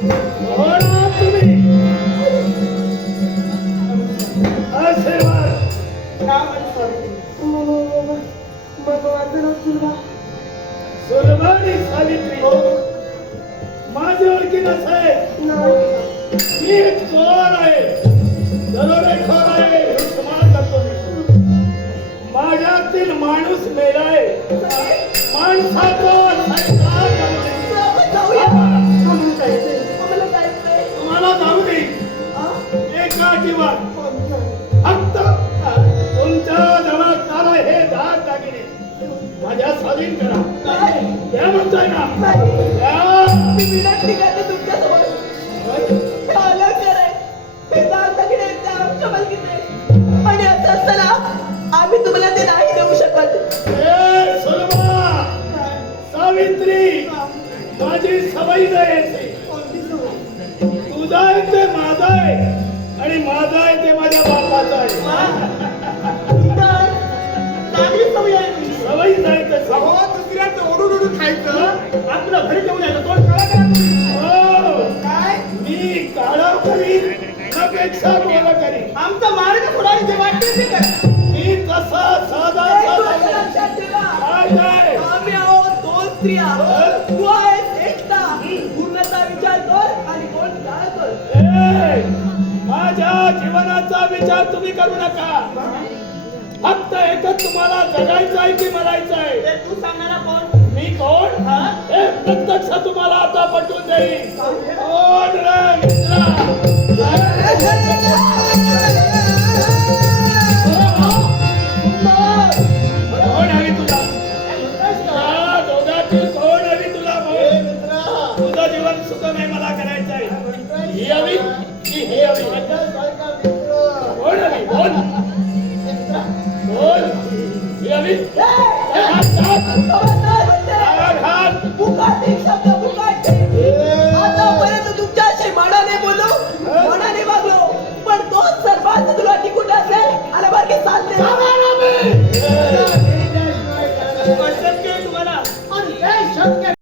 कोण आहात तुम्ही? आशीर्वाद. सुलभानी सावित्री माझी ओळखी नसाय. मी चोर आहे, दरोडेखोर आहे हे तुम्हाला करतो मी. माझ्यातील माणूस मेलाय. माणसाचा तुम्हाला जाऊ दे एका जीवात फक्त तुमच्या जवळ काला हे 10 दागिने माझ्या स्वाधीन करा. या म्हणताय ना विनंती करते तुमच्यासमोर. अलग करे हे 10 दागिने आमच्या मालकीचे आणि असं असताना आम्ही तुम्हाला ते नाही देऊ शकत. ए सुलभा सावित्री माझी सवय जायची. तुझा आहे ते माझा आहे आणि माझा आहे ते माझ्या बापाचा आहे. सवय जायचं दुसऱ्याचं ओढून ओढून खायचं आपलं घरी ठेवून यायचं. तोंड काळा करा तुम्ही. हो काय मी काळा करीन त्यापेक्षा गोळा करीन. आमचा मार्ग सोडायला जे वाटते ते करा. मी तसा साधा एक गोष्ट साधा लक्षात ठेवा. काय आम्ही आहोत 2 स्त्रिया. तू आहेस एकटा. पूर्णता विचार कर आणि कोण काय कर. ए, माझ्या जीवनाचा विचार तुम्ही करू नका. फक्त एकच तुम्हाला जगायचं आहे की मरायचं आहे. ते तू सांगणारा कोण? मी कोण हे प्रत्यक्ष तुम्हाला आता पटवून देईन. कोण रे मित्रा? कोण हवी तुला? या दोघातील कोण हवी तुला? बोल. तुझं जीवन सुखम आहे मला करायचं आहे. ही हवी की हे हवी? कोण हवी? बोल बोल. ही हवी?